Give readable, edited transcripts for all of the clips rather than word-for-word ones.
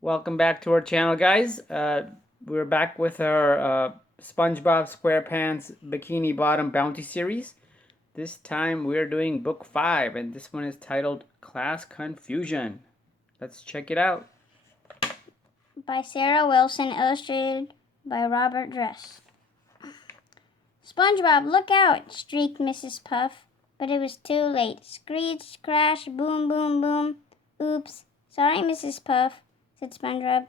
Welcome back to our channel, guys. We're back with our SpongeBob SquarePants Bikini Bottom Bounty series. This time we're doing book 5, and this one is titled Class Confusion. Let's check it out. By Sarah Willson, illustrated by Robert Dress. SpongeBob, look out! Shrieked Mrs. Puff, but it was too late. Screech, crash, boom, boom, boom. Oops. Sorry, Mrs. Puff, said SpongeBob.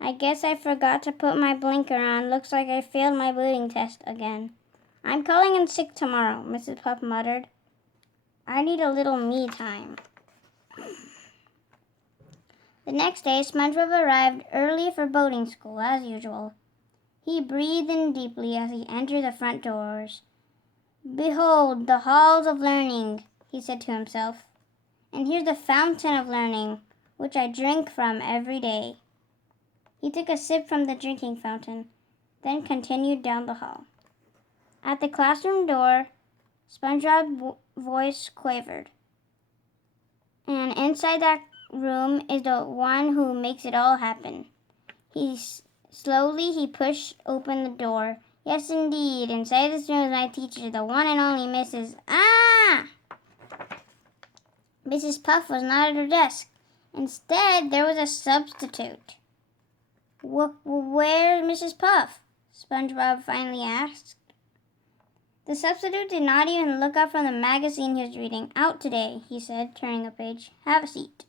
I guess I forgot to put my blinker on. Looks like I failed my booting test again. I'm calling in sick tomorrow, Mrs. Puff muttered. I need a little me time. The next day, SpongeBob arrived early for boating school, as usual. He breathed in deeply as he entered the front doors. Behold, the halls of learning, he said to himself. And here's the fountain of learning, which I drink from every day. He took a sip from the drinking fountain, then continued down the hall. At the classroom door, SpongeBob's voice quavered. And inside that room is the one who makes it all happen. Slowly he pushed open the door. Yes, indeed, inside this room is my teacher, the one and only Mrs. Ah! Mrs. Puff was not at her desk. Instead, there was a substitute. Where's Mrs. Puff? SpongeBob finally asked. The substitute did not even look up from the magazine he was reading. Out today, he said, turning the page. Have a seat.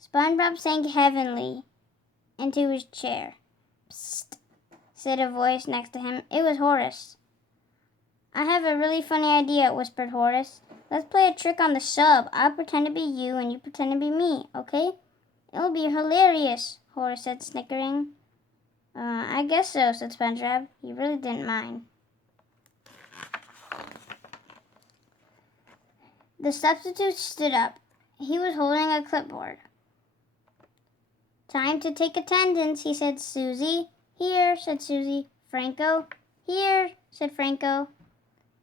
SpongeBob sank heavily into his chair. Psst, said a voice next to him. It was Horace. I have a really funny idea, whispered Horace. Let's play a trick on the sub. I'll pretend to be you and you pretend to be me, okay? It'll be hilarious, Horace said, snickering. I guess so, said SpongeBob. He really didn't mind. The substitute stood up. He was holding a clipboard. Time to take attendance, he said. Susie. Here, said Susie. Franco. Here, said Franco.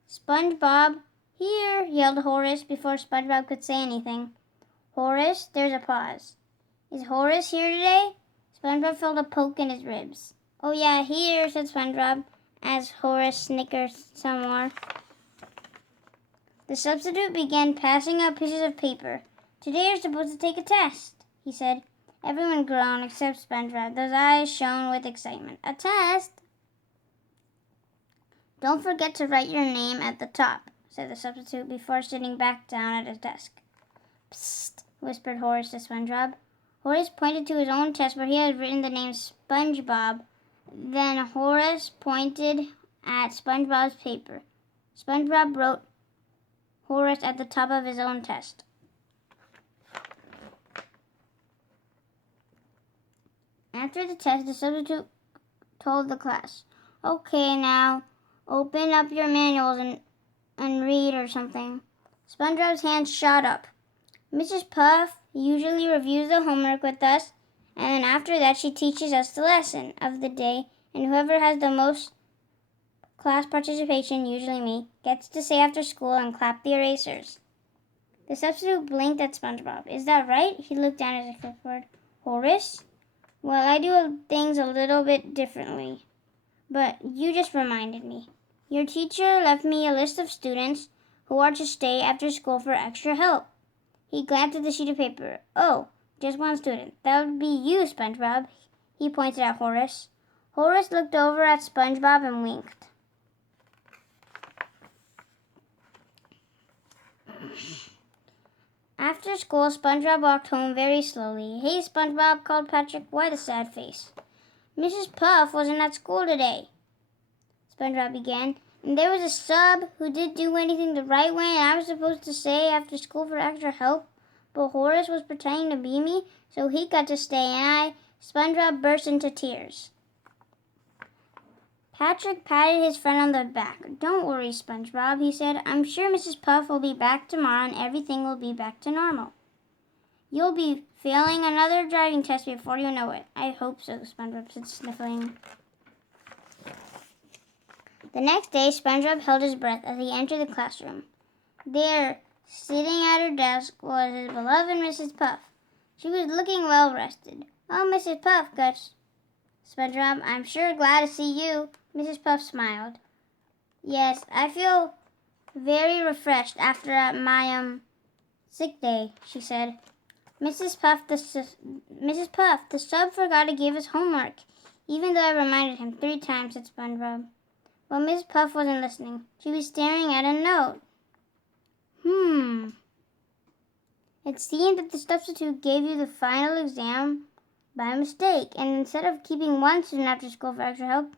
SpongeBob. Here, yelled Horace before SpongeBob could say anything. Horace, there's a pause. Is Horace here today? SpongeBob felt a poke in his ribs. Oh yeah, here, said SpongeBob, as Horace snickered some more. The substitute began passing out pieces of paper. Today you're supposed to take a test, he said. Everyone groaned except SpongeBob. Those eyes shone with excitement. A test? Don't forget to write your name at the top, said the substitute before sitting back down at his desk. Psst, whispered Horace to SpongeBob. Horace pointed to his own test where he had written the name SpongeBob. Then Horace pointed at SpongeBob's paper. SpongeBob wrote Horace at the top of his own test. After the test, the substitute told the class, Okay, now, open up your manuals and read or something. SpongeBob's hands shot up. Mrs. Puff usually reviews the homework with us, and then after that she teaches us the lesson of the day, and whoever has the most class participation, usually me, gets to stay after school and clap the erasers. The substitute blinked at SpongeBob. Is that right? He looked down at his clipboard. Horace? Well, I do things a little bit differently, but you just reminded me. Your teacher left me a list of students who are to stay after school for extra help. He glanced at the sheet of paper. Oh, just one student. That would be you, SpongeBob. He pointed at Horace. Horace looked over at SpongeBob and winked. After school, SpongeBob walked home very slowly. Hey, SpongeBob, called Patrick. Why the sad face? Mrs. Puff wasn't at school today, SpongeBob began. And there was a sub who didn't do anything the right way, and I was supposed to stay after school for extra help. But Horace was pretending to be me, so he got to stay, and SpongeBob burst into tears. Patrick patted his friend on the back. Don't worry, SpongeBob, he said. I'm sure Mrs. Puff will be back tomorrow and everything will be back to normal. You'll be failing another driving test before you know it. I hope so, SpongeBob said, sniffling. The next day, SpongeBob held his breath as he entered the classroom. There, sitting at her desk, was his beloved Mrs. Puff. She was looking well rested. Oh, Mrs. Puff, gushed SpongeBob. I'm sure glad to see you. Mrs. Puff smiled. Yes, I feel very refreshed after my sick day, she said. Mrs. Puff, the sub forgot to give us homework, even though I reminded him 3 times, said SpongeBob. But Mrs. Puff wasn't listening. She was staring at a note. It seemed that the substitute gave you the final exam by mistake, and instead of keeping one student after school for extra help,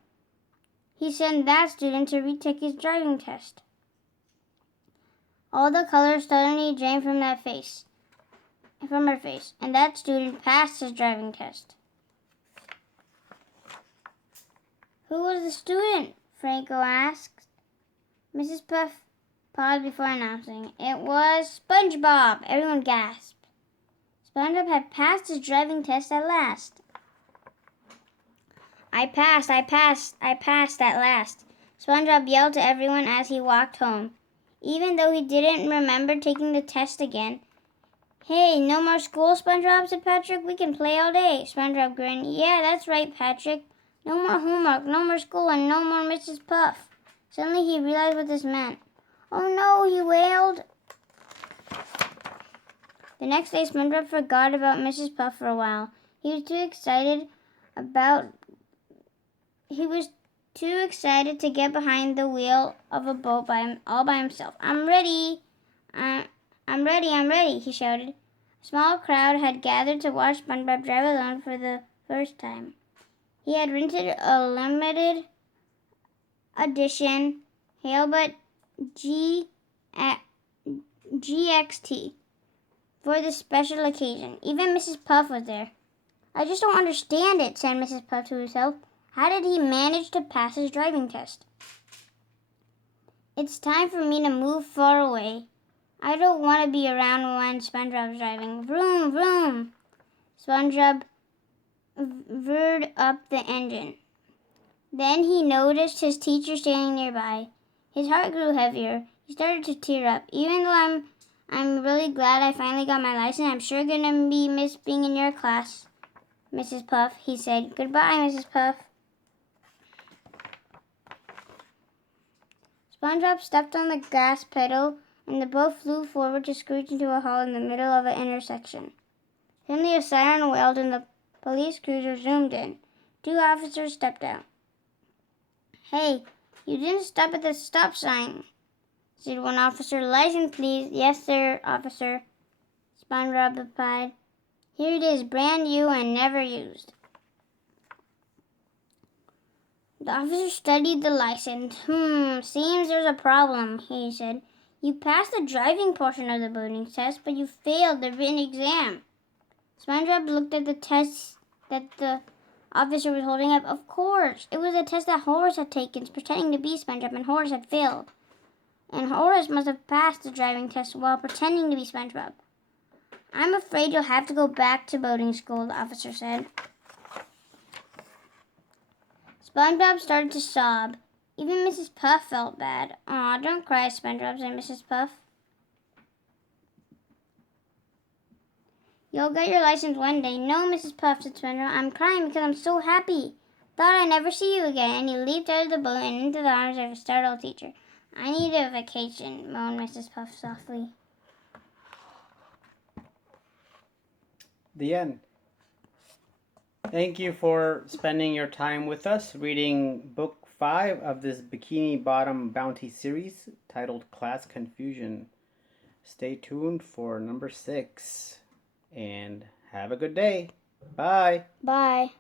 he sent that student to retake his driving test. All the color suddenly drained from her face, and that student passed his driving test. Who was the student? Franco asked. Mrs. Puff paused before announcing. It was SpongeBob. Everyone gasped. SpongeBob had passed his driving test at last. I passed at last. SpongeBob yelled to everyone as he walked home, even though he didn't remember taking the test again. Hey, no more school, SpongeBob, said Patrick. We can play all day. SpongeBob grinned. Yeah, that's right, Patrick. No more homework, no more school, and no more Mrs. Puff. Suddenly he realized what this meant. Oh no, he wailed. The next day, SpongeBob forgot about Mrs. Puff for a while. He was too excited to get behind the wheel of a boat all by himself. I'm ready, he shouted. A small crowd had gathered to watch SpongeBob drive alone for the first time. He had rented a limited edition Hailbutt GXT for this special occasion. Even Mrs. Puff was there. I just don't understand it, said Mrs. Puff to herself. How did he manage to pass his driving test? It's time for me to move far away. I don't want to be around when SpongeBob's driving. Vroom, vroom. SpongeBob veered up the engine. Then he noticed his teacher standing nearby. His heart grew heavier. He started to tear up. Even though I'm really glad I finally got my license, I'm sure gonna be miss being in your class, Mrs. Puff, he said. Goodbye, Mrs. Puff. SpongeBob stepped on the gas pedal, and the boat flew forward to screech into a halt in the middle of an intersection. Suddenly a siren wailed and the police cruiser zoomed in. 2 officers stepped out. Hey, you didn't stop at the stop sign, said one officer. License, please. Yes, sir, officer, SpongeBob replied. Here it is, brand new and never used. The officer studied the license. Seems there's a problem, he said. You passed the driving portion of the boating test, but you failed the written exam. SpongeBob looked at the test that the officer was holding up. Of course, it was a test that Horace had taken, pretending to be SpongeBob, and Horace had failed. And Horace must have passed the driving test while pretending to be SpongeBob. I'm afraid you'll have to go back to boating school, the officer said. SpongeBob started to sob. Even Mrs. Puff felt bad. Aw, don't cry, SpongeBob, said Mrs. Puff. You'll get your license one day. No, Mrs. Puff, said SpongeBob. I'm crying because I'm so happy. Thought I'd never see you again. And he leaped out of the boat and into the arms of his startled teacher. I need a vacation, moaned Mrs. Puff softly. The end. Thank you for spending your time with us reading Book 5 of this Bikini Bottom Bounty series titled Class Confusion. Stay tuned for number 6 and have a good day. Bye. Bye.